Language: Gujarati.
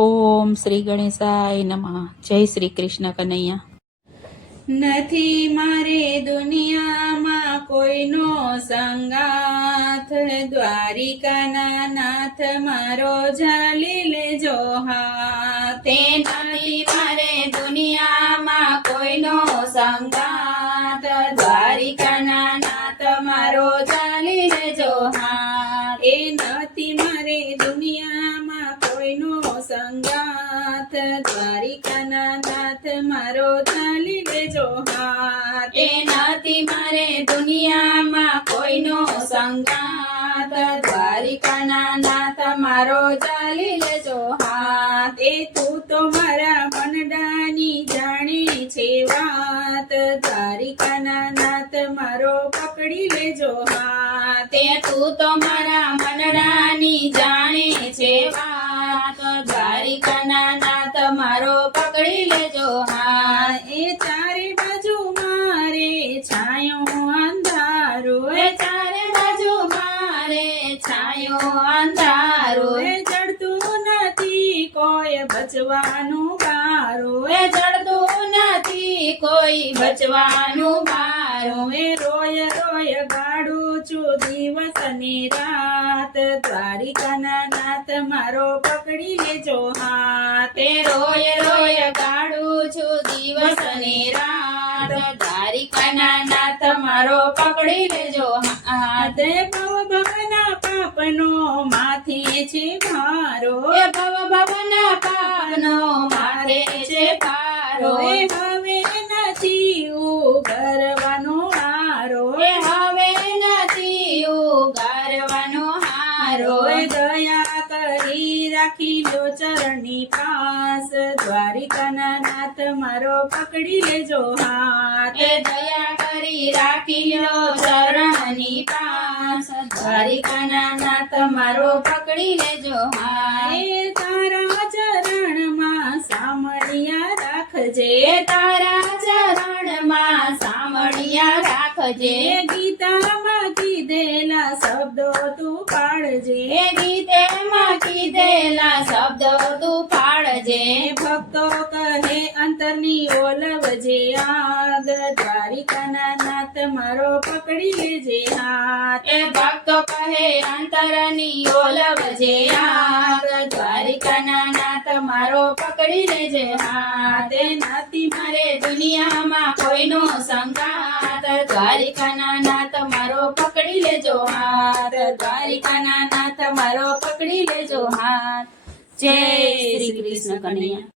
ઓમ શ્રી ગણેશાય નમઃ. જય શ્રી કૃષ્ણ કનૈયા. નથી મારે દુનિયામાં કોઈનો સંગાથ, દ્વારિકાના નાથ મારો ઝાલી લેજો હાથ. તે નથી મારે દુનિયામાં કોઈનો સંગાથ, દ્વારિકાના નાથ મારો ઝાલી લેજો હાથ. એ નથી મારે દુનિયામાં કોઈનો સંગાથ, દ્વારિકાના નાથ મારો ઝાલી લેજો હાથ. એ નથી મારે દુનિયામાં કોઈનો સંગાથ, દ્વારિકાના નાથ મારો ઝાલી લેજો હાથ. એ તું તો મારા મનડાની જાણે છે વાત, દ્વારિકાના નાથ મારો પકડી લેજો હાથ. એ તું તો મારા મનડાની જાણે છે વાત, દ્વારિકાના નાથ મારો પકડી લેજો હાથ. એ ચારે બાજુ મારે છાયો અંધારો, એ ચારે બાજુ મારે છાયો અંધારો. એ ચડતું નથી કોઈ બચવાનું બારો, એ ચડતું નથી કોઈ બચવાનું બારો. એ રોય રોય ગાડું છું દિવસ ને રાત, દ્વારિકાના નાથ મારો પકડી લેજો હાથ. એ રોય રોય ગાડું છું દિવસ ને રાત, દ્વારિકાના નાથ મારો પકડી લેજો હાથ. ભવ ભવના પાપનો માથે છે ભારો, એ ભવ ભવના પાપનો માથે છે ભારો. એ હવે નથી ઉગરવાનો હારો, એ હવે નથી ઉગારવાનો હારો. એ દયા કરી રાખી લો ચરણની પાસ, દ્વારિકાના નાથ મારો પકડી લેજો હાથ. એ દયા કરી રાખી લો ચરણની પાસ, દ્વારિકાના નાથ મારો પકડી લેજો હાથ. એ તારા ચરણમાં સામળિયા રાખજે, તારા ચરણમાં સામળિયા રાખજે. ગીતામાં કીધેલા શબ્દો તું પાળજે, ગીતામાં કીધેલા શબ્દો તું પાળજે. ભક્તો કહે અંતરની ઓલવજે આગ, દ્વારિકાના નાથ મારો પકડી લેજે હાથ. એ ભક્તો કહે અંતરની ઓલવજે આગ, દ્વારિકાના નાથ મારો પકડી લેજે હાથ. એ નથી મારે દુનિયામાં કોઈનો સંગાથ, દ્વારિકાના નાથ મારો પકડી લેજો હાથ, દ્વારિકાના નાથ મારો પકડી લેજો હાથ. જય શ્રી કૃષ્ણ કનૈયા.